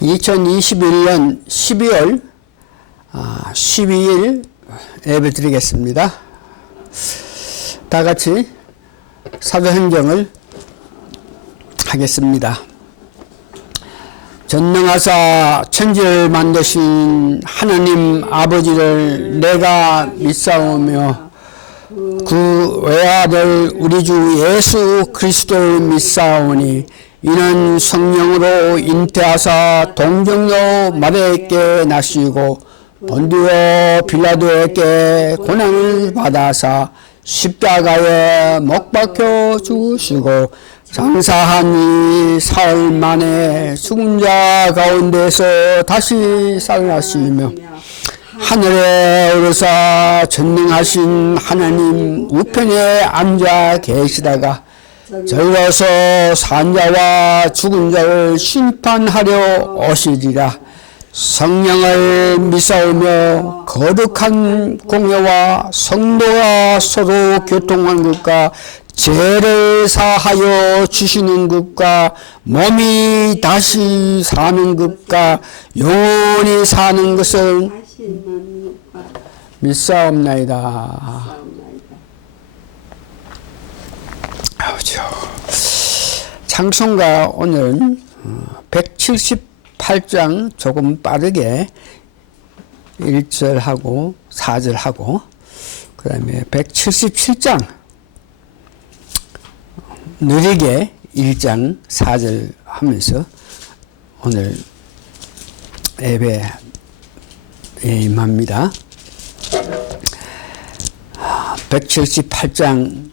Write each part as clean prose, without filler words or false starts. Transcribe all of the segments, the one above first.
2021년 12월 12일 예배 드리겠습니다. 다 같이 사도행정을 하겠습니다. 전능하사 천지를 만드신 하나님 아버지를 내가 믿사오며 그 외아들 우리 주 예수 그리스도를 믿사오니 이는 성령으로 잉태하사 동정녀 마리아에게 나시고 본디오 빌라도에게 고난을 받아사 십자가에 못 박혀 죽으시고 장사한 이 사흘 만에 죽은 자 가운데서 다시 살아나시며 하늘에 오르사 전능하신 하나님 우편에 앉아 계시다가 저희로서 산 자와 죽은 자를 심판하려 오시리라. 성령을 믿사오며 거룩한 공예와 성도가 서로 교통한 것과 죄를 사하여 주시는 것과 몸이 다시 사는 것과 영원히 사는 것을 믿사옵나이다. 찬송가 오늘 178장 조금 빠르게 1절하고 4절하고 그 다음에 177장 느리게 1장 4절 하면서 오늘 예배에 임합니다. 178장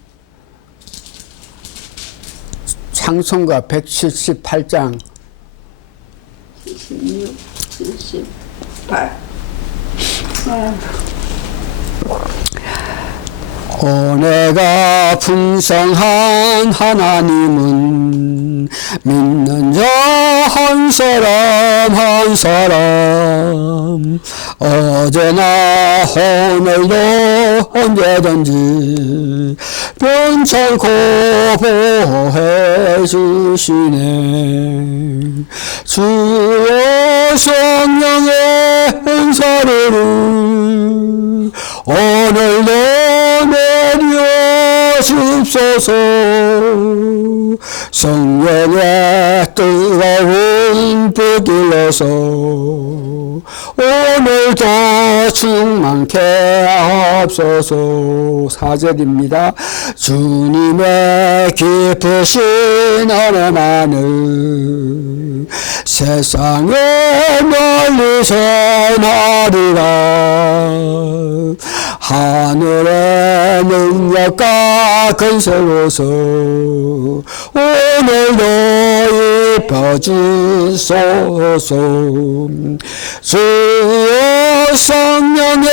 찬송가 178장 76, 78 은혜가 풍성한 하나님은 믿는 자 한 사람 한 사람 어제나 오늘도 언제든지 변찮고 보호해 주시네. 주의 성령의 은사를 오늘도 내려 주옵소서. 성령의 뜨거운 불길로서 오늘도 충만케 하옵소서. 4절입니다. 주님의 깊으신 은혜만을 세상에 널리 전하리라. 하늘의 능력과 근세로서 오늘도 입혀주소서. 주의 성령의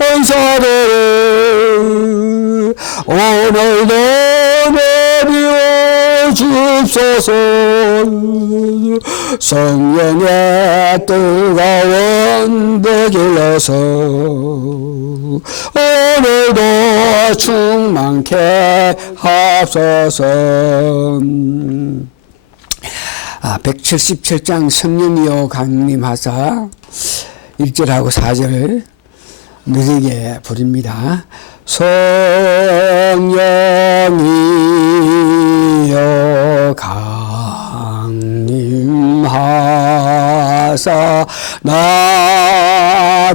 은사를 오늘도 내려 주옵소서. 성령의 뜨거운 불길로서 오늘도 충만케 하옵소서. 177장 성령이여 강림하사 1절하고 4절 느리게 부릅니다. 성령이여 강림하사 나를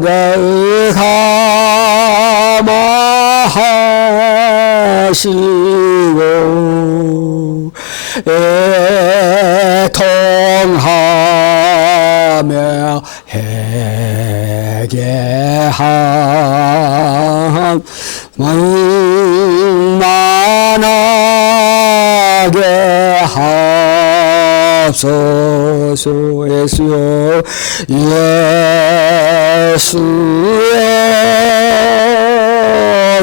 감화하시고 애통하며 회개함 만만하게 하소서. 예수여 예수의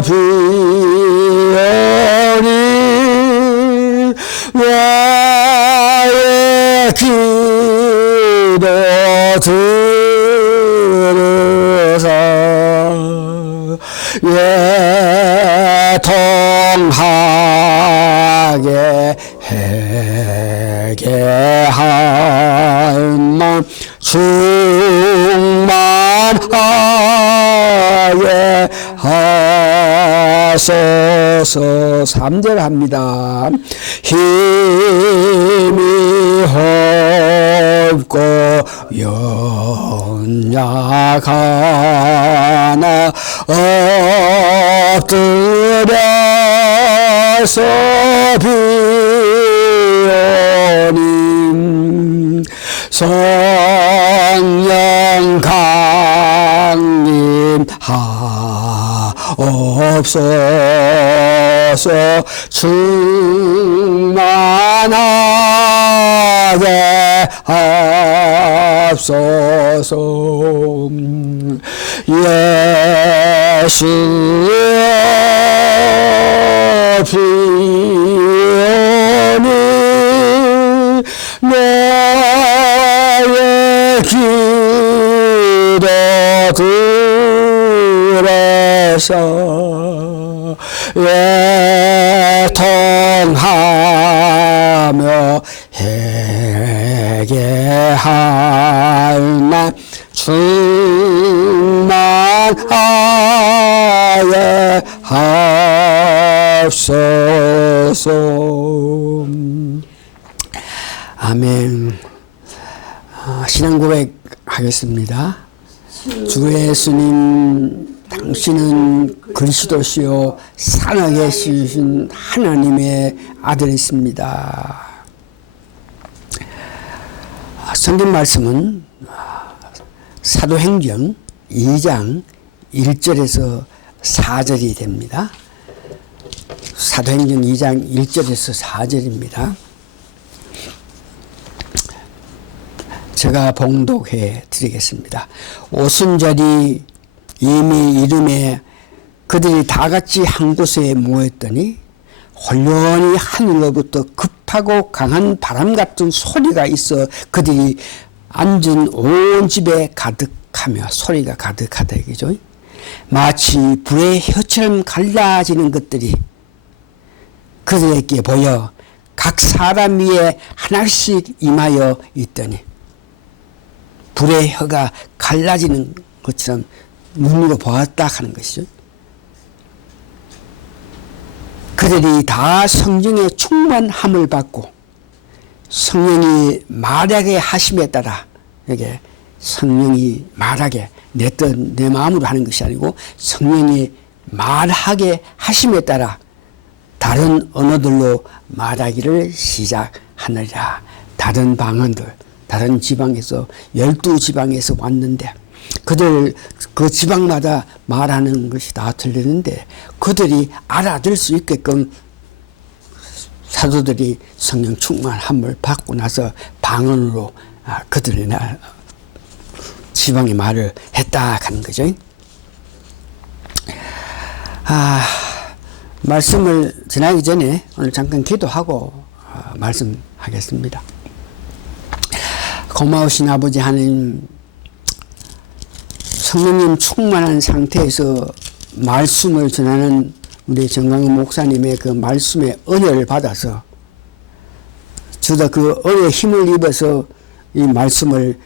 비열이 나의 기도 들으사 예통하게 회개할 만 충만하게 하소서. 3절 합니다. 힘이 없고 연약하나 엎드려서 비오니 성령 강림하옵소서. 충만하게 하옵소서. 예수의 피오니 너의 기도 들어서 애통하며 회개할 날 충만하게 하옵소서. 아멘. 신앙 고백하겠습니다. 주 예수님, 당신은 그리스도시요 살아계신 하나님의 아들이십니다. 성경 말씀은 사도행전 2장 1절에서 4절이 됩니다. 사도행전 2장 1절에서 4절입니다. 제가 봉독해 드리겠습니다. 오순절이 이미 이름에 그들이 다 같이 한 곳에 모였더니 홀연히 하늘로부터 급하고 강한 바람 같은 소리가 있어 그들이 앉은 온 집에 가득하며, 소리가 가득하다 이거죠. 마치 불의 혀처럼 갈라지는 것들이 그들에게 보여 각 사람 위에 하나씩 임하여 있더니, 불의 혀가 갈라지는 것처럼 눈으로 보았다 하는 것이죠. 그들이 다 성령의 충만함을 받고 성령이 말하게 하심에 따라, 이게 성령이 말하게 내 뜻 내 마음으로 하는 것이 아니고 성령이 말하게 하심에 따라 다른 언어들로 말하기를 시작하느니라. 다른 방언들, 다른 지방에서 12지방에서 왔는데 그들 그 지방마다 말하는 것이 다 틀리는데 그들이 알아들 수 있게끔 사도들이 성령 충만함을 받고 나서 방언으로 그들의 지방의 말을 했다 하는 거죠. 말씀을 전하기 전에 오늘 잠깐 기도하고 말씀하겠습니다. 고마우신 아버지 하나님, 성령님 충만한 상태에서 말씀을 전하는 우리 정강훈 목사님의 그 말씀의 은혜를 받아서 저도 그 은혜의 힘을 입어서 이 말씀을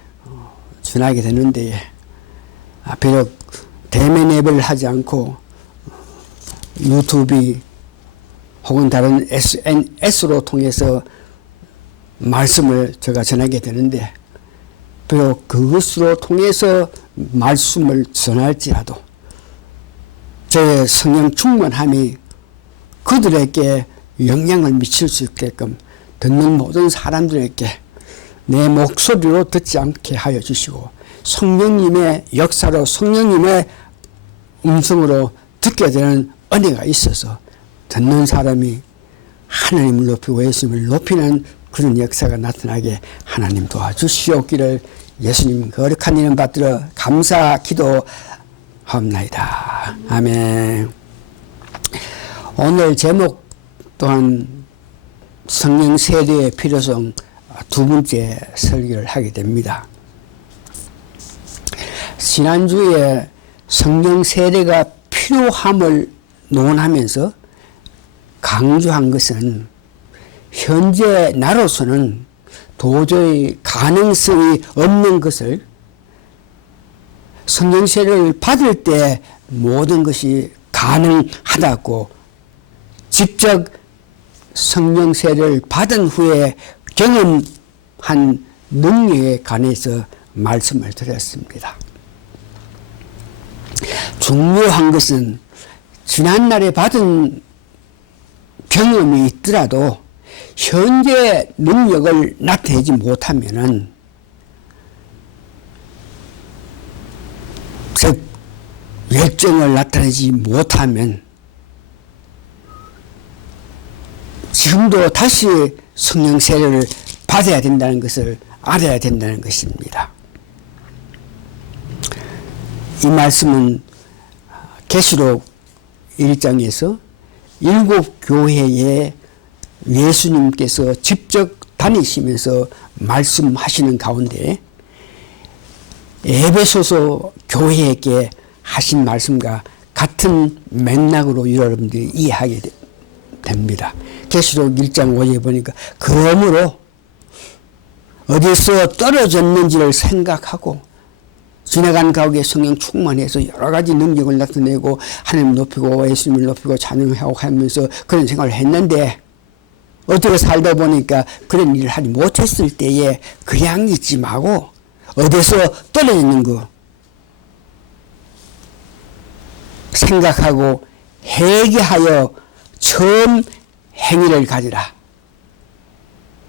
전하게 되는데, 비록 대면 예배를 하지 않고 유튜브 혹은 다른 SNS로 통해서 말씀을 제가 전하게 되는데, 비록 그것으로 통해서 말씀을 전할지라도 저의 성령 충만함이 그들에게 영향을 미칠 수 있게끔 듣는 모든 사람들에게 내 목소리로 듣지 않게 하여 주시고 성령님의 역사로 성령님의 음성으로 듣게 되는 은혜가 있어서 듣는 사람이 하나님을 높이고 예수님을 높이는 그런 역사가 나타나게 하나님 도와주시옵기를 예수님 거룩한 이름 받들어 감사 기도하옵나이다. 아멘. 오늘 제목 또한 성령 세례의 필요성 두 번째 설교를 하게 됩니다. 지난주에 성령 세례가 필요함을 논하면서 강조한 것은 현재 나로서는 도저히 가능성이 없는 것을 성령 세례를 받을 때 모든 것이 가능하다고 직접 성령 세례를 받은 후에 경험한 능력에 관해서 말씀을 드렸습니다. 중요한 것은 지난날에 받은 경험이 있더라도 현재 능력을 나타내지 못하면은 즉 열정을 나타내지 못하면 지금도 다시 성령 세례를 받아야 된다는 것을 알아야 된다는 것입니다. 이 말씀은 계시록 1장에서 7교회에 예수님께서 직접 다니시면서 말씀하시는 가운데 에베소서 교회에게 하신 말씀과 같은 맥락으로 여러분들이 이해하게 됩니다. 계시록 1장 5절에 보니까 그러므로 어디서 떨어졌는지를 생각하고 지나간 가운데 성령 충만해서 여러 가지 능력을 나타내고 하나님 높이고 예수님을 높이고 찬양하고 하면서 그런 생각을 했는데 어떻게 살다 보니까 그런 일을 하지 못했을 때에 그냥 있지 말고 어디서 떨어지는 거 생각하고 회개하여 처음 행위를 가지라.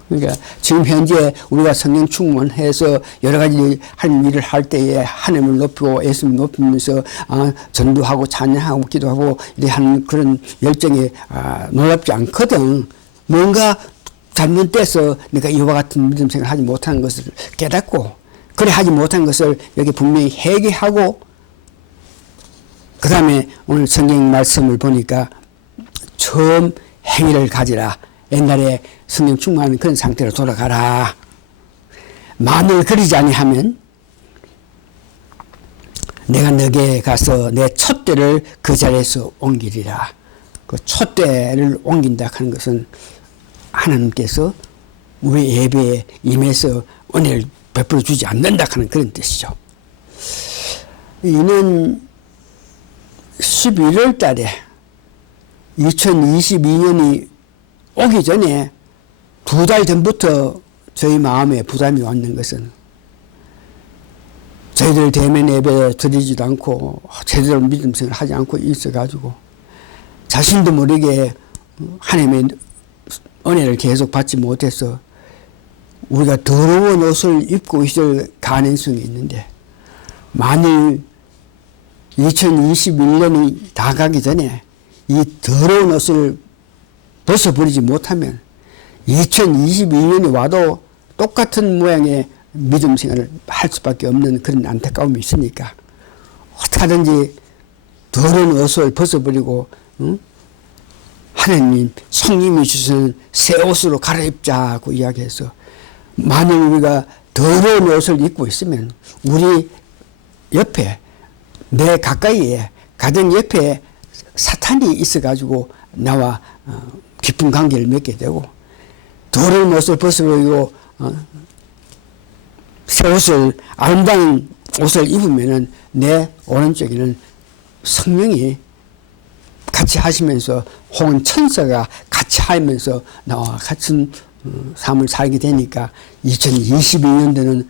그러니까 지금 현재 우리가 성령 충만해서 여러 가지 하는 일을 할 때에 하나님을 높이고 예수님을 높이면서 전도하고 찬양하고 기도하고 이렇게 하는 그런 열정에 놀랍지 않거든. 뭔가 잘못돼서 내가 이와 같은 믿음 생활을 하지 못하는 것을 깨닫고 그래 하지 못한 것을 여기 분명히 회개하고 그 다음에 오늘 성경 말씀을 보니까 처음 행위를 가지라. 옛날에 성령 충만한 그런 상태로 돌아가라. 만일 그러지 아니하면 내가 너게 가서 내 촛대를 그 자리에서 옮기리라. 그 촛대를 옮긴다 하는 것은 하나님께서 우리 예배에 임해서 은혜를 베풀어 주지 않는다 하는 그런 뜻이죠. 이는 11월 달에 2022년이 오기 전에 2달 전부터 저희 마음에 부담이 왔는 것은 저희들 대면 예배 드리지도 않고 제대로 믿음 생활을 하지 않고 있어가지고 자신도 모르게 하나님의 은혜를 계속 받지 못해서 우리가 더러운 옷을 입고 있을 가능성이 있는데 만일 2021년이 다 가기 전에 이 더러운 옷을 벗어버리지 못하면 2022년이 와도 똑같은 모양의 믿음 생활을 할 수밖에 없는 그런 안타까움이 있으니까 어떻게 하든지 더러운 옷을 벗어버리고 하나님 성령이 주시는 새 옷으로 갈아입자고 이야기해서 만일 우리가 더러운 옷을 입고 있으면 우리 옆에 내 가까이에 가정 옆에 사탄이 있어가지고 나와 깊은 관계를 맺게 되고 더러운 옷을 벗어버리고 새 옷을 아름다운 옷을 입으면은 내 오른쪽에는 성령이 같이 하시면서 혹은 천사가 같이 하면서 나와 같은 삶을 살게 되니까 2022년도는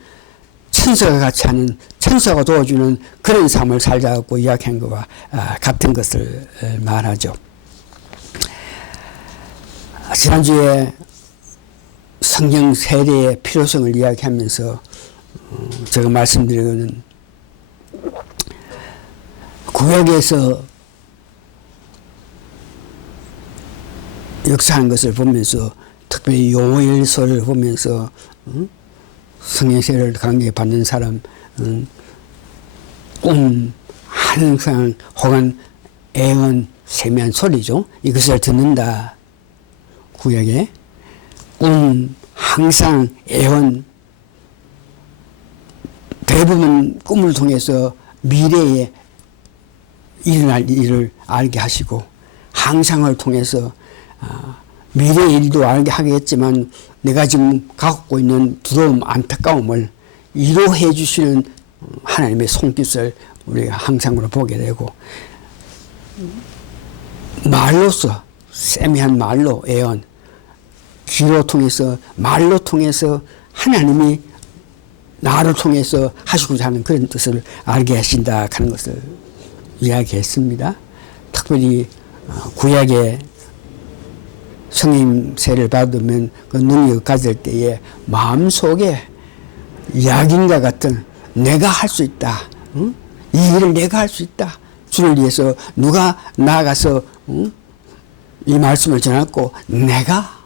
천사가 같이 하는 천사가 도와주는 그런 삶을 살자고 이야기한 것과 같은 것을 말하죠. 지난주에 성령 세례의 필요성을 이야기하면서 제가 말씀드리는 구약에서 역사하는 것을 보면서 특별히 요엘서를 보면서 성령 세례를 강하게 받는 사람은 항상 혹은 애언 세미한 소리죠. 이것을 듣는다. 구약에 항상 애언 대부분 꿈을 통해서 미래에 일어날 일을 알게 하시고 항상을 통해서 미래의 일도 알게 하겠지만 내가 지금 갖고 있는 두려움, 안타까움을 위로해 주시는 하나님의 손짓을 우리가 항상으로 보게 되고, 말로서 세미한 말로 애언, 귀로 통해서 말로 통해서 하나님이 나를 통해서 하시고자 하는 그런 뜻을 알게 하신다 하는 것을 이야기했습니다. 특별히 구약의 성령 세를 받으면 그 능력을 가질 때에 마음속에 야긴과 같은 내가 할 수 있다. 응? 이 일을 내가 할 수 있다. 주를 위해서 누가 나아가서 이 말씀을 전했고 내가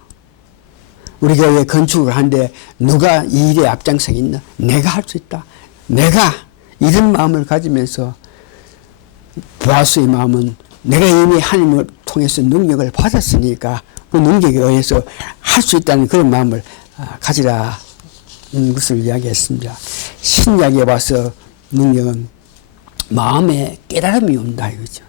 우리 교회 건축을 하는데 누가 이 일에 앞장서 있나? 내가 할 수 있다. 내가 이런 마음을 가지면서 보아스의 마음은 내가 이미 하나님을 통해서 능력을 받았으니까 그 능력에 의해서 할 수 있다는 그런 마음을 가지라 것을 이야기했습니다. 신약에 와서 능력은 마음에 깨달음이 온다 이거죠.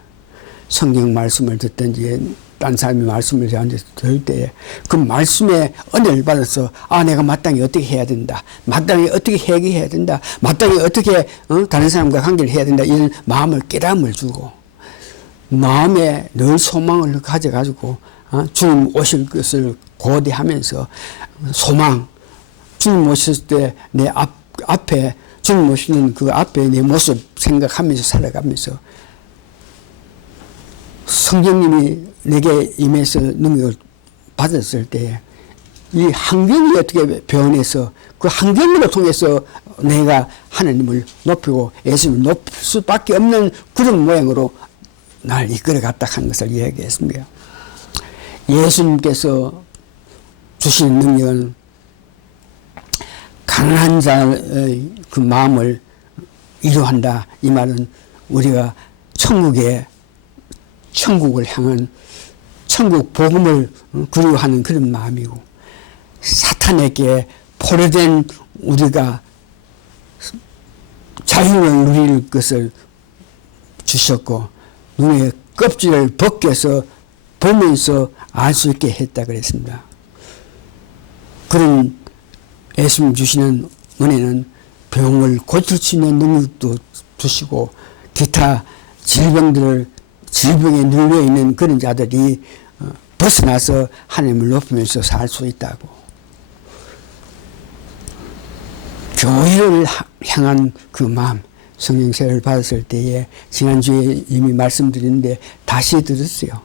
성경 말씀을 듣든지 딴 사람이 말씀을 저한테 들을 때 그 말씀에 은혜를 받아서 내가 마땅히 어떻게 해야 된다. 마땅히 어떻게 회개해야 된다. 마땅히 어떻게 다른 사람과 관계를 해야 된다. 이런 마음을 깨달음을 주고 마음에 늘 소망을 가져가지고 주님 오실 것을 고대하면서 소망, 주님 오실 때 내 앞에 주님 오시는 그 앞에 내 모습 생각하면서 살아가면서 성령님이 내게 임해서 능력을 받았을 때 이 환경이 어떻게 변해서 그 환경으로 통해서 내가 하나님을 높이고 예수님을 높일 수밖에 없는 그런 모양으로 날 이끌어갔다 하는 것을 이야기했습니다. 예수님께서 주신 능력은 강한 자의 그 마음을 위로한다. 이 말은 우리가 천국을 향한 천국 복음을 그리워하는 그런 마음이고 사탄에게 포로된 우리가 자유를 누릴 것을 주셨고 눈의 껍질을 벗겨서 보면서 알 수 있게 했다 그랬습니다. 그런 예수님 주시는 은혜는 병을 고칠 수 있는 능력도 주시고 기타 질병에 눌려 있는 그런 자들이 벗어나서 하나님을 높이면서 살 수 있다고. 교회를 향한 그 마음, 성령세를 받았을 때에 지난주에 이미 말씀드렸는데 다시 들었어요.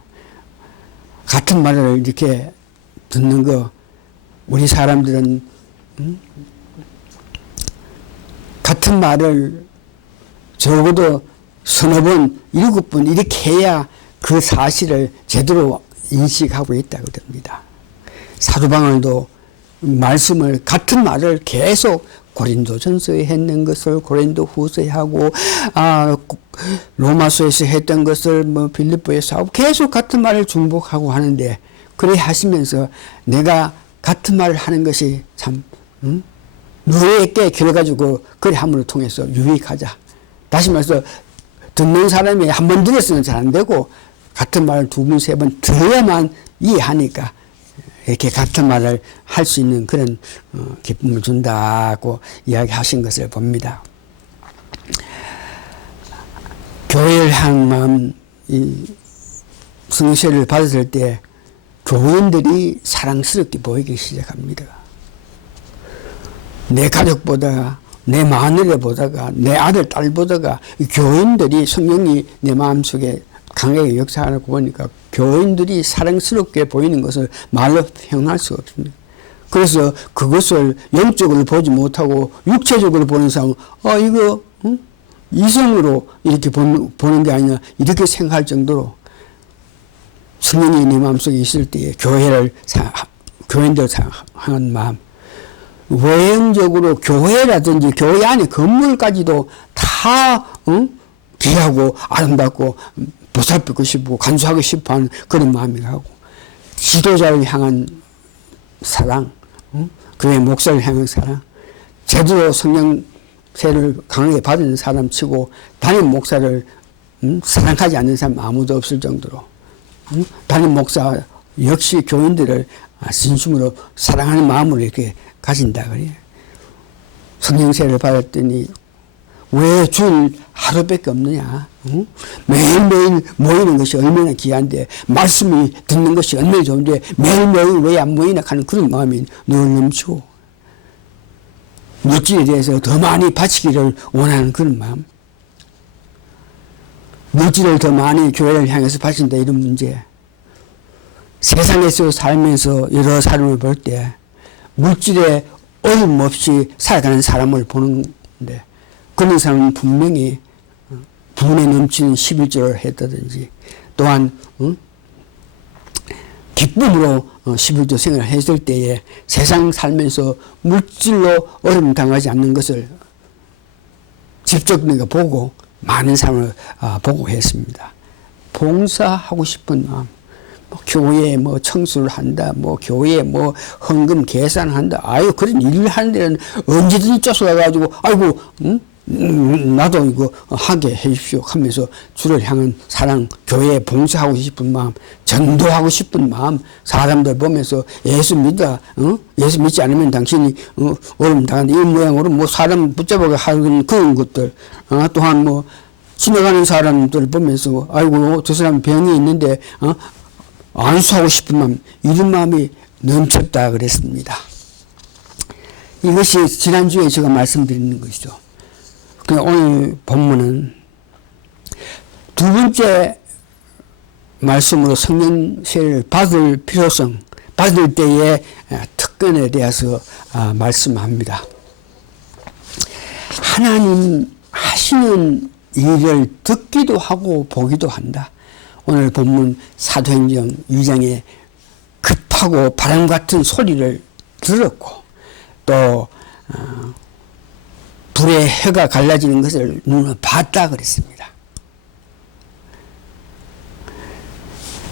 같은 말을 이렇게 듣는 거 우리 사람들은 같은 말을 적어도 서너 번, 7번 이렇게 해야 그 사실을 제대로 인식하고 있다고 합니다. 사도 바울도 말씀을 같은 말을 계속 고린도전서에 했는 것을 고린도 후서에 하고 로마서에서 했던 것을 빌립보에서 하고 계속 같은 말을 중복하고 하는데 그래 하시면서 내가 같은 말을 하는 것이 참 너에게 길어가지고 그래 함으로 통해서 유익하자. 다시 말해서 듣는 사람이 한 번 들었으면 잘 안 되고 같은 말을 2번, 3번 들어야만 이해하니까 이렇게 같은 말을 할 수 있는 그런 기쁨을 준다고 이야기하신 것을 봅니다. 교회를 향한 마음, 이 성세를 받았을 때 교인들이 사랑스럽게 보이기 시작합니다. 내 가족보다가 내 마누라보다가 내 아들 딸보다가 교인들이 성령이 내 마음속에 강하게 역사하고 보니까 교인들이 사랑스럽게 보이는 것을 말로 표현할 수가 없습니다. 그래서 그것을 영적으로 보지 못하고 육체적으로 보는 사람은 이거 이성으로 이렇게 보는 게 아니라 이렇게 생각할 정도로 성령이 내 마음속에 있을 때에 교인들 향한 마음, 외형적으로 교회라든지 교회 안에 건물까지도 다 귀하고 아름답고 보살피고 싶고 간수하고 싶어하는 그런 마음이 가고 지도자를 향한 사랑, 교회 목사를 향한 사랑, 제대로 성령세를 강하게 받은 사람 치고 담임 목사를 사랑하지 않는 사람 아무도 없을 정도로 담임 목사 역시 교인들을 진심으로 사랑하는 마음으로 이렇게 가진다 그래요. 성령세를 받았더니 왜 줄 하루밖에 없느냐? 응? 매일매일 모이는 것이 얼마나 귀한데, 말씀이 듣는 것이 얼마나 좋은데 매일매일 왜 안 모이나 하는 그런 마음이 늘 넘치고, 물질에 대해서 더 많이 바치기를 원하는 그런 마음, 물질을 더 많이 교회를 향해서 바친다 이런 문제. 세상에서 살면서 여러 사람을 볼 때 물질에 어려움 없이 살아가는 사람을 보는데, 그런 사람은 분명히 분에 넘치는 11조를 했다든지, 또한 기쁨으로 11조 생활을 했을 때에 세상 살면서 물질로 어려움 당하지 않는 것을 직접 내가 보고 많은 사람을 보고 했습니다. 봉사하고 싶은 마음, 교회에 청소를 한다, 교회에 헌금 계산한다. 아유, 그런 일을 하는 데는 언제든지 쫓아가가지고, 아이고, 나도 이거 하게 해주십시오 하면서 주를 향한 사랑, 교회에 봉사하고 싶은 마음, 전도하고 싶은 마음, 사람들 보면서 예수 믿어, 예수 믿지 않으면 당신이 어려움 당한다, 이 모양으로 사람 붙잡아가 하는 그런 것들, 또한 지나가는 사람들 보면서 아이고, 저 사람 병이 있는데 안수하고 싶은 마음, 이런 마음이 넘쳤다 그랬습니다. 이것이 지난주에 제가 말씀드리는 것이죠. 오늘 본문은 두 번째 말씀으로 성령세를 받을 필요성, 받을 때의 특권에 대해서 말씀합니다. 하나님 하시는 일을 듣기도 하고 보기도 한다. 오늘 본문 사도행전 2장에 급하고 바람 같은 소리를 들었고, 또 불의 해가 갈라지는 것을 눈으로 봤다 그랬습니다.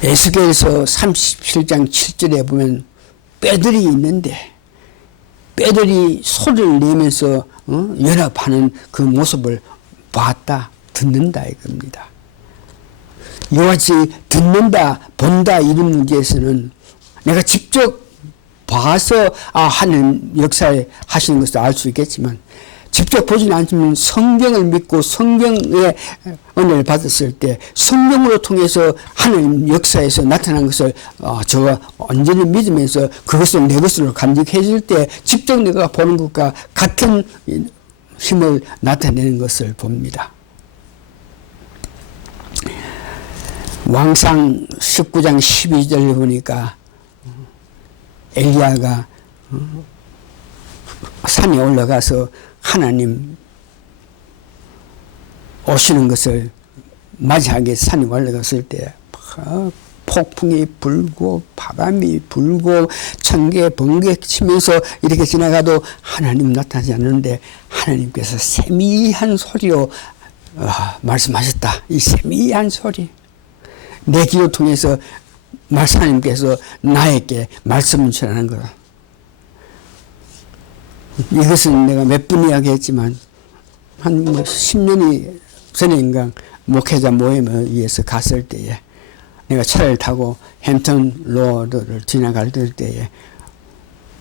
에스겔서 37장 7절에 보면 뼈들이 있는데 뼈들이 소리를 내면서 연합하는 그 모습을 봤다, 듣는다 이겁니다. 이와 같이 듣는다, 본다 이런 문제에서는 내가 직접 봐서 하는 역사에 하시는 것을 알 수 있겠지만, 직접 보지는 않지만 성경을 믿고 성경의 은혜를 받았을 때 성경으로 통해서 하나님 역사에서 나타난 것을 제가 완전히 믿으면서 그것을 내 것으로 간직해질 때 직접 내가 보는 것과 같은 힘을 나타내는 것을 봅니다. 왕상 19장 12절을 보니까 엘리야가 산에 올라가서 하나님 오시는 것을 맞이하기 위해서 산에 올라갔을 때 폭풍이 불고 바람이 불고 천개 번개 치면서 이렇게 지나가도 하나님 나타나지 않는데, 하나님께서 세미한 소리로 말씀하셨다. 이 세미한 소리, 내 귀를 통해서 하나님께서 나에게 말씀을 전하는 거다. 이것은 내가 몇 번 이야기했지만 한 10년이 전인가 목회자 모임을 위해서 갔을 때에 내가 차를 타고 햄튼 로드를 지나갈 때에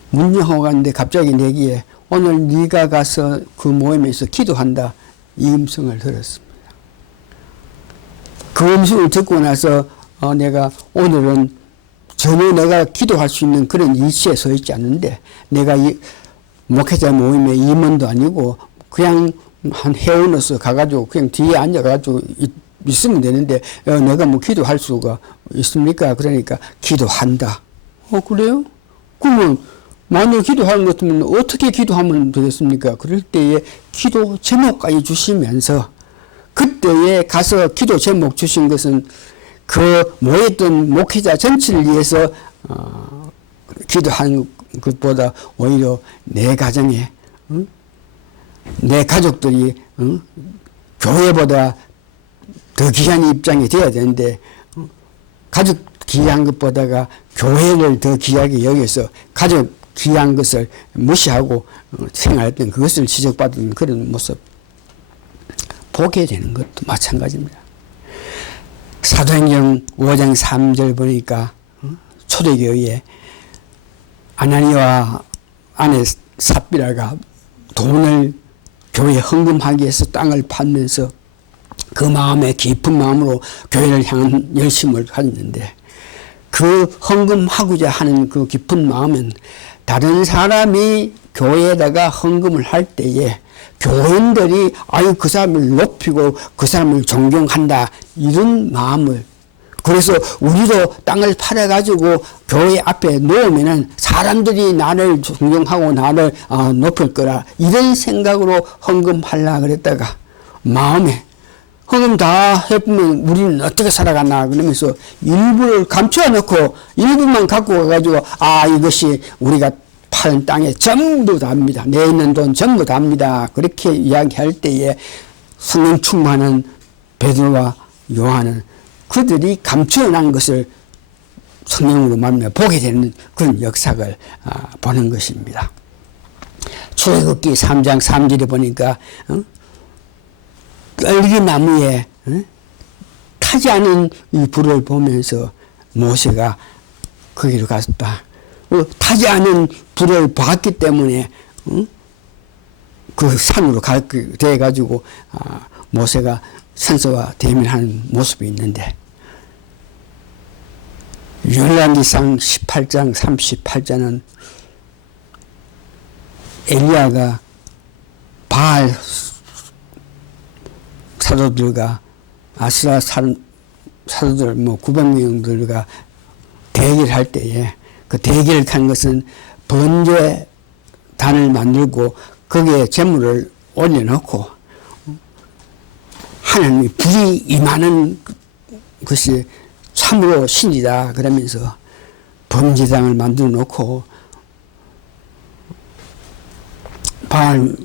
문정하고 갔는데 갑자기 내기에 오늘 네가 가서 그 모임에서 기도한다 이 음성을 들었습니다. 그 음성을 듣고 나서 내가 오늘은 전혀 내가 기도할 수 있는 그런 위치에 서 있지 않는데, 내가 이 목회자 모임의 임원도 아니고 그냥 한 회원으로서 가가지고 그냥 뒤에 앉아가지고 있으면 되는데 내가 기도할 수가 있습니까? 그러니까 기도한다. 그래요? 그러면 만약 기도하는 것 같으면 어떻게 기도하면 되겠습니까? 그럴 때에 기도 제목까지 주시면서, 그때에 가서 기도 제목 주신 것은 그 모였던 목회자 전체를 위해서 기도하는 것보다 오히려 내 가정에 내 가족들이 교회보다 더 귀한 입장이 되어야 되는데, 가족 귀한 것보다가 교회를 더 귀하게 여겨서 가족 귀한 것을 무시하고 생활했던 그것을 지적받은 그런 모습 보게 되는 것도 마찬가지입니다. 사도행전 5장 3절 보니까 초대교회에 아나니와 아내 삽비라가 돈을 교회에 헌금하기 위해서 땅을 팔면서 그 마음에 깊은 마음으로 교회를 향한 열심을 가졌는데 그 헌금하고자 하는 그 깊은 마음은 다른 사람이 교회에다가 헌금을 할 때에 교인들이 아유 그 사람을 높이고 그 사람을 존경한다 이런 마음을 그래서 우리도 땅을 팔아가지고 교회 앞에 놓으면은 사람들이 나를 존경하고 나를 높일 거라 이런 생각으로 헌금하려고 그랬다가 마음에 헌금 다 해보면 우리는 어떻게 살아가나 그러면서 일부를 감춰놓고 일부만 갖고 가가지고 이것이 우리가 파는 땅에 전부 답니다. 내 있는 돈 전부 답니다. 그렇게 이야기할 때에 성령 충만한 베드로와 요한은 그들이 감춰놓은 것을 성령으로 말미암아 보게 되는 그런 역사를 보는 것입니다. 출애굽기 3장 3절에 보니까 떨기나무에 타지 않은 이 불을 보면서 모세가 거기로 갔다. 타지 않은 불을 봤기 때문에 그 산으로 가게 돼가지고 모세가 선서와 대면하는 모습이 있는데 열왕기상 18장 38절은 엘리야가 바알 사도들과 아스라 사도들 900명들과 대결을 할 때에 그 대결을 한 것은 번제단을 만들고 거기에 제물을 올려놓고 하나님이 불이 임하는 것이 참으로 신이다 그러면서 번제단을 만들어 놓고 바알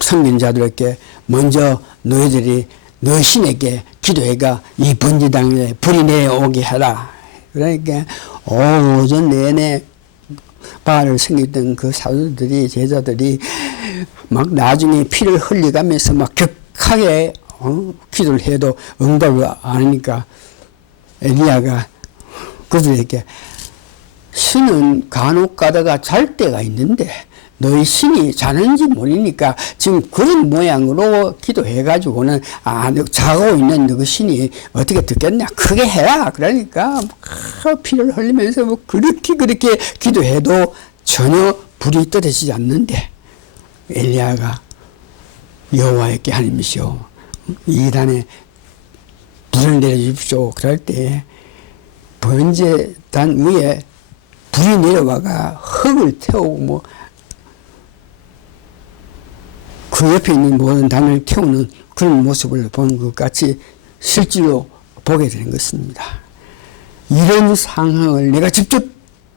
선견자들에게 먼저 너희들이 너희 신에게 기도해가 이 번제단에 불이 내려오게 하라. 그러니까 오전 내내 바알을 섬기던 그 사도들이 제자들이 막 나중에 피를 흘려가면서 막 격하게 기도를 해도 응답을 안 하니까 엘리야가 그들에게 신은 간혹 가다가 잘 때가 있는데 너희 신이 자는지 모르니까 지금 그런 모양으로 기도해가지고는 자고 있는 너희 신이 어떻게 듣겠냐 크게 해라 그러니까 피를 흘리면서 그렇게 기도해도 전혀 불이 떨어지지 않는데 엘리야가 여호와께 하나님이시오 이 단에 불을 내려주십시오 그럴 때 번제단 위에 불이 내려와가 흙을 태우고 그 옆에 있는 모든 단을 태우는 그런 모습을 보는 것 같이 실제로 보게 되는 것입니다. 이런 상황을 내가 직접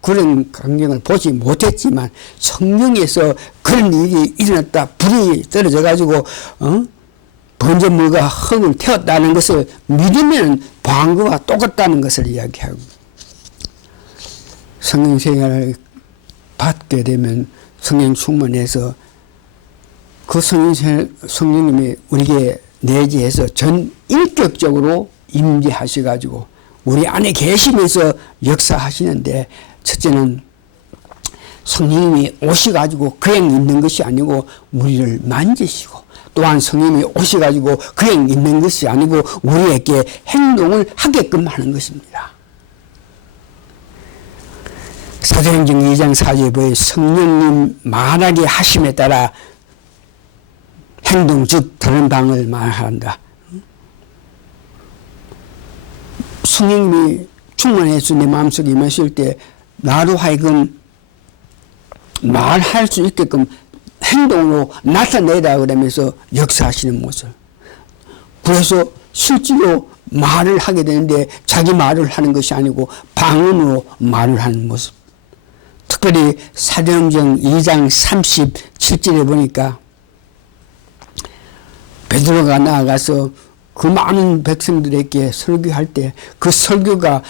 그런 광경을 보지 못했지만 성경에서 그런 일이 일어났다 불이 떨어져 가지고 번제물과 흙을 태웠다는 것을 믿으면 방금과 똑같다는 것을 이야기하고 성령 생활을 받게 되면 성령 충만해서 그 성령님이 우리에게 내재해서 전인격적으로 임재하셔가지고 우리 안에 계시면서 역사하시는데 첫째는 성령님이 오셔가지고 그냥 있는 것이 아니고 우리를 만지시고 또한 성령님이 오셔가지고 그냥 있는 것이 아니고 우리에게 행동을 하게끔 하는 것입니다. 사도행전 2장 4절에 보여 성령님 말하게 하심에 따라 행동 즉 다른 방을 말한다. 성령님이 충만해서 내 마음속에 임하실 때 나로 하여금 말할 수 있게끔 행동으로 나타내다 그러면서 역사하시는 모습. 그래서 실제로 말을 하게 되는데 자기 말을 하는 것이 아니고 방언으로 말을 하는 모습. 특별히 사도행전 2장 37절에 보니까 베드로가 나아가서 그 많은 백성들에게 설교할 때 그 설교가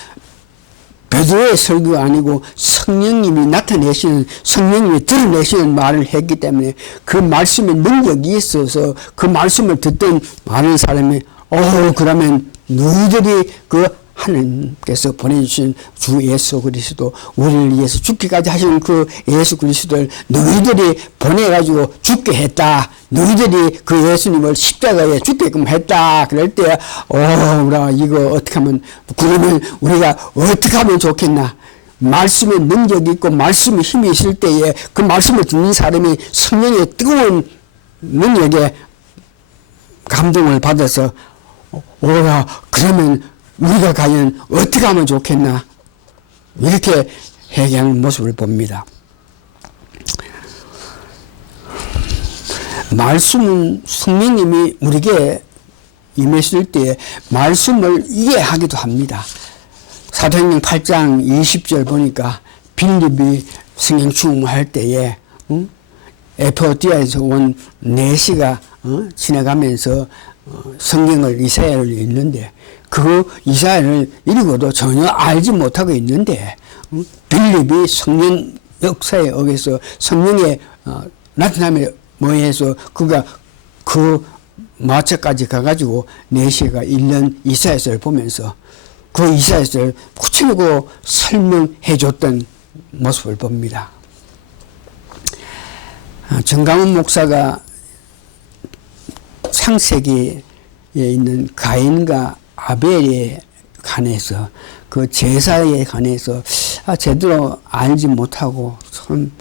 베드로의 설교가 아니고 성령님이 나타내시는 성령님이 드러내시는 말을 했기 때문에 그 말씀에 능력이 있어서 그 말씀을 듣던 많은 사람이 그러면 너희들이 그 하나님께서 보내주신 주 예수 그리스도, 우리를 위해서 죽기까지 하신 그 예수 그리스도를 너희들이 보내가지고 죽게 했다. 너희들이 그 예수님을 십자가에 죽게끔 했다. 그럴 때, 우리가 이거 어떻게 하면, 그러면 우리가 어떻게 하면 좋겠나? 말씀에 능력이 있고 말씀에 힘이 있을 때에 그 말씀을 듣는 사람이 성령의 뜨거운 능력에 감동을 받아서 그러면 우리가 과연 어떻게 하면 좋겠나? 이렇게 회개하는 모습을 봅니다. 말씀은 성령님이 우리에게 임했을 때 말씀을 이해하기도 합니다. 사도행전 8장 20절 보니까 빌립이 성령 충만할 때에 에포디아에서 온 내시가 지나가면서 성경을 이사야를 읽는데 그 이사야를 읽어도 전혀 알지 못하고 있는데 빌립이 성령 역사에 의해서 성령의 나타남에 의해서 그가 그 마차까지 가가지고 내시가 읽는 이사야서를 보면서 그 이사야서를 구체적으로 설명해 줬던 모습을 봅니다. 정강훈 목사가 창세기에 있는 가인과 아벨에 관해서 그 제사에 관해서 제대로 알지 못하고 참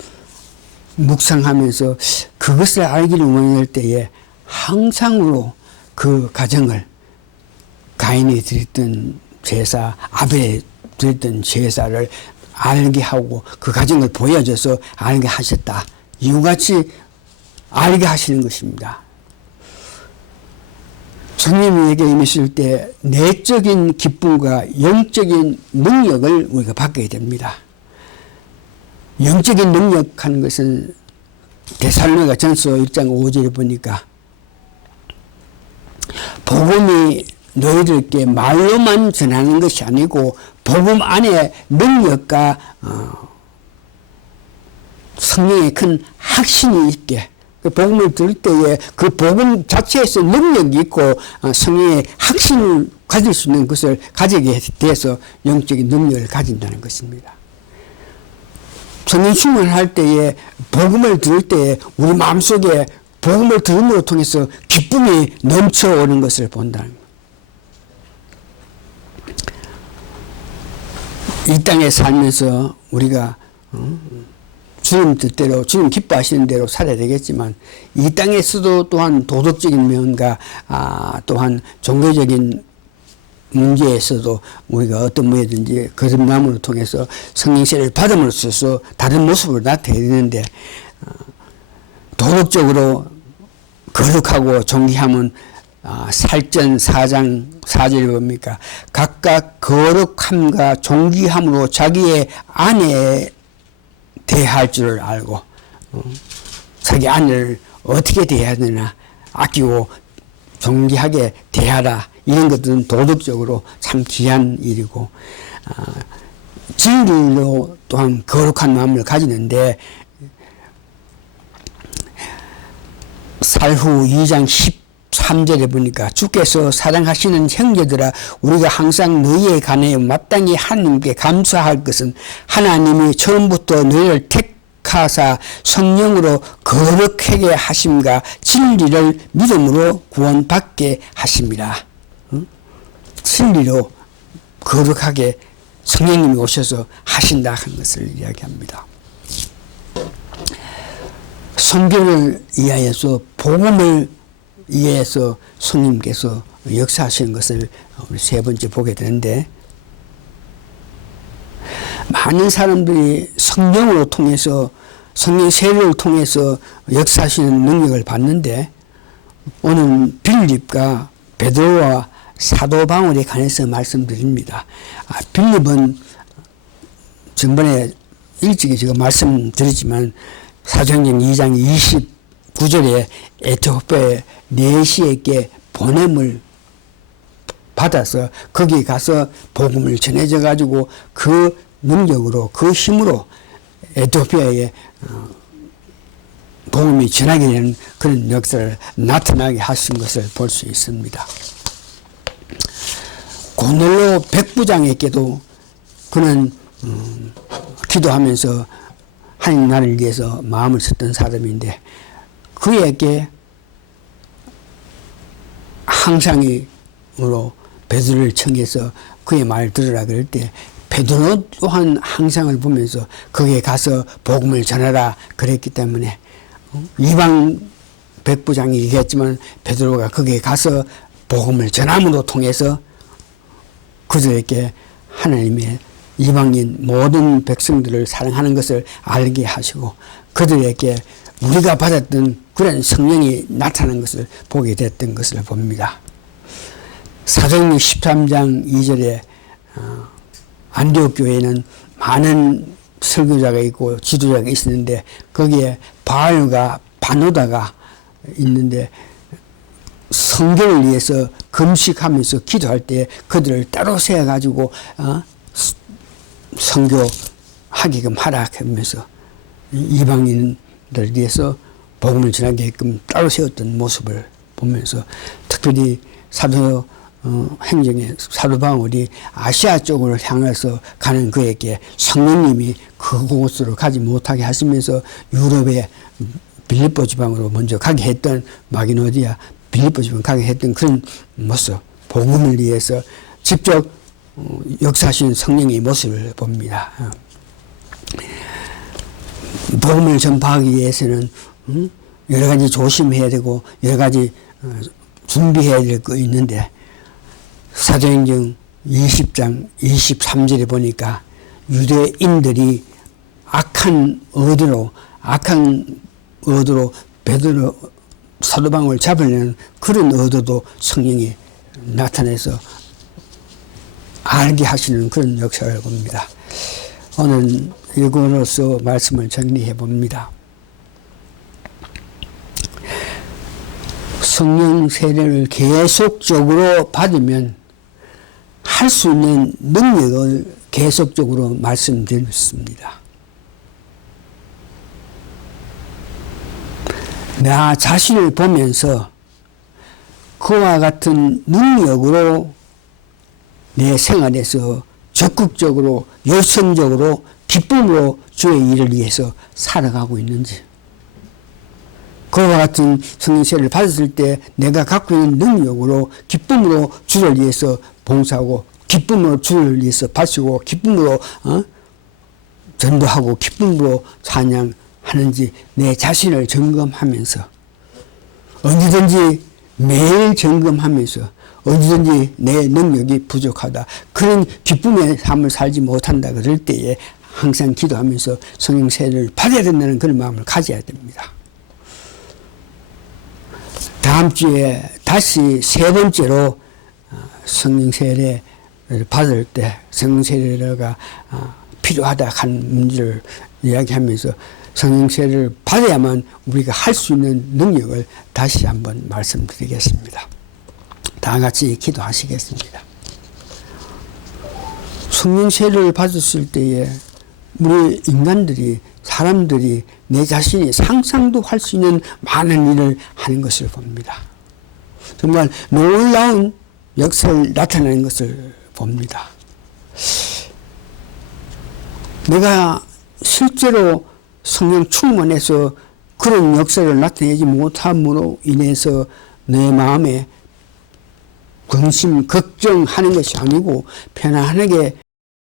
묵상하면서 그것을 알기를 원할 때에 항상으로 그 가정을 가인이 드렸던 제사, 아벨이 드렸던 제사를 알게 하고 그 가정을 보여줘서 알게 하셨다. 이와같이 알게 하시는 것입니다. 성령님에게 임했을 때 내적인 기쁨과 영적인 능력을 우리가 받게 됩니다. 영적인 능력하는 것은 데살로니가 전서 1장 5절에 보니까 복음이 너희들께 말로만 전하는 것이 아니고 복음 안에 능력과 성령의 큰 확신이 있게 복음을 들을 때에 그 복음 자체에서 능력이 있고 성령의 확신을 가질 수 있는 것을 가지게 돼서 영적인 능력을 가진다는 것입니다. 성령 충만할 때에 복음을 들을 때에 우리 마음속에 복음을 들음으로 통해서 기쁨이 넘쳐오는 것을 본다는 것. 이 땅에 살면서 우리가 주님 뜻대로 주님 기뻐하시는 대로 살아야 되겠지만 이 땅에서도 또한 도덕적인 면과 또한 종교적인 문제에서도 우리가 어떤 뭐든지 거듭남을 통해서 성령세를 받음으로써 다른 모습을 나타내야 되는데 도덕적으로 거룩하고 존귀함은 살전 4장 4절에 뭡니까? 각각 거룩함과 존귀함으로 자기의 아내에 대할 줄을 알고 자기 아내를 어떻게 대해야 되나 아끼고 존귀하게 대하라. 이런 것들은 도덕적으로 참 귀한 일이고 진리로 또한 거룩한 마음을 가지는데 살후 2장 13절에 보니까 주께서 사랑하시는 형제들아 우리가 항상 너희에 관하여 마땅히 하나님께 감사할 것은 하나님이 처음부터 너희를 택하사 성령으로 거룩하게 하심과 진리를 믿음으로 구원받게 하심이라. 진리로 거룩하게 성령님이 오셔서 하신다 하는 것을 이야기합니다. 성경을 이해해서 복음을 이해해서 성령님께서 역사하시는 것을 우리 세 번째 보게 되는데 많은 사람들이 성령으로 통해서 성령 세례를 통해서 역사하시는 능력을 받는데 오늘 빌립과 베드로와 사도 바울에 관해서 말씀드립니다. 빌립은 전번에 일찍이 제가 말씀드렸지만 사도행전 2장 29절에 에티오피아의 내시에게 보냄을 받아서 거기 가서 복음을 전해져 가지고 그 능력으로 그 힘으로 에티오피아에 복음이 전하게 되는 그런 역사를 나타나게 하신 것을 볼 수 있습니다. 고넬로 백부장에게도 그는 기도하면서 하나님 나라를 위해서 마음을 썼던 사람인데 그에게 항상으로 베드로를 청해서 그의 말을 들으라 그럴 때 베드로 또한 항상을 보면서 거기에 가서 복음을 전하라 그랬기 때문에 이방 백부장이 얘기했지만 베드로가 거기에 가서 복음을 전함으로 통해서 그들에게 하나님의 이방인 모든 백성들을 사랑하는 것을 알게 하시고 그들에게 우리가 받았던 그런 성령이 나타난 것을 보게 됐던 것을 봅니다. 사도행전 13장 2절에 안디옥 교회에는 많은 설교자가 있고 지도자가 있었는데 거기에 바울과 바노다가 있는데 성경을 위해서 금식하면서 기도할 때 그들을 따로 세워가지고 선교하게끔 하라 하면서 이방인들 위해서 복음을 전하게끔 따로 세웠던 모습을 보면서 특별히 사도 행정에 사도 바울이 아시아 쪽으로 향해서 가는 그에게 성령님이 그곳으로 가지 못하게 하시면서 유럽의 빌립보 지방으로 먼저 가게 했던 마기노디아 빌립보 지방 가게 했던 그런 모습 복음을 위해서 직접 역사하신 성령의 모습을 봅니다. 복음을 전파하기 위해서는 여러 가지 조심해야 되고 여러 가지 준비해야 될 거 있는데 사도행전 20장 23절에 보니까 유대인들이 악한 의도로 베드로 사도 바울을 잡으려는 그런 의도도 성령이 나타내서 알게 하시는 그런 역사를 봅니다. 오늘 이거로서 말씀을 정리해 봅니다. 성령 세례를 계속적으로 받으면 할 수 있는 능력을 계속적으로 말씀드렸습니다. 나 자신을 보면서 그와 같은 능력으로 내 생활에서 적극적으로 열성적으로 기쁨으로 주의 일을 위해서 살아가고 있는지 그와 같은 성령 세례를 받았을 때 내가 갖고 있는 능력으로 기쁨으로 주를 위해서 봉사하고 기쁨으로 주를 위해서 바치고 기쁨으로 전도하고 기쁨으로 찬양하는지 내 자신을 점검하면서 언제든지 매일 점검하면서 언제든지 내 능력이 부족하다. 그런 기쁨의 삶을 살지 못한다 그럴 때에 항상 기도하면서 성령 세례를 받아야 된다는 그런 마음을 가져야 됩니다. 다음 주에 다시 세 번째로 성령 세례를 받을 때 성령 세례가 필요하다 하는 문제를 이야기하면서 성령 세례를 받아야만 우리가 할 수 있는 능력을 다시 한번 말씀드리겠습니다. 다 같이 기도하시겠습니다. 성령 세례를 받았을 때에 우리 인간들이 사람들이 내 자신이 상상도 할 수 있는 많은 일을 하는 것을 봅니다. 정말 놀라운 역사를 나타내는 것을 봅니다. 내가 실제로 성령 충만해서 그런 역사를 나타내지 못함으로 인해서 내 마음에 근심, 걱정하는 것이 아니고 편안하게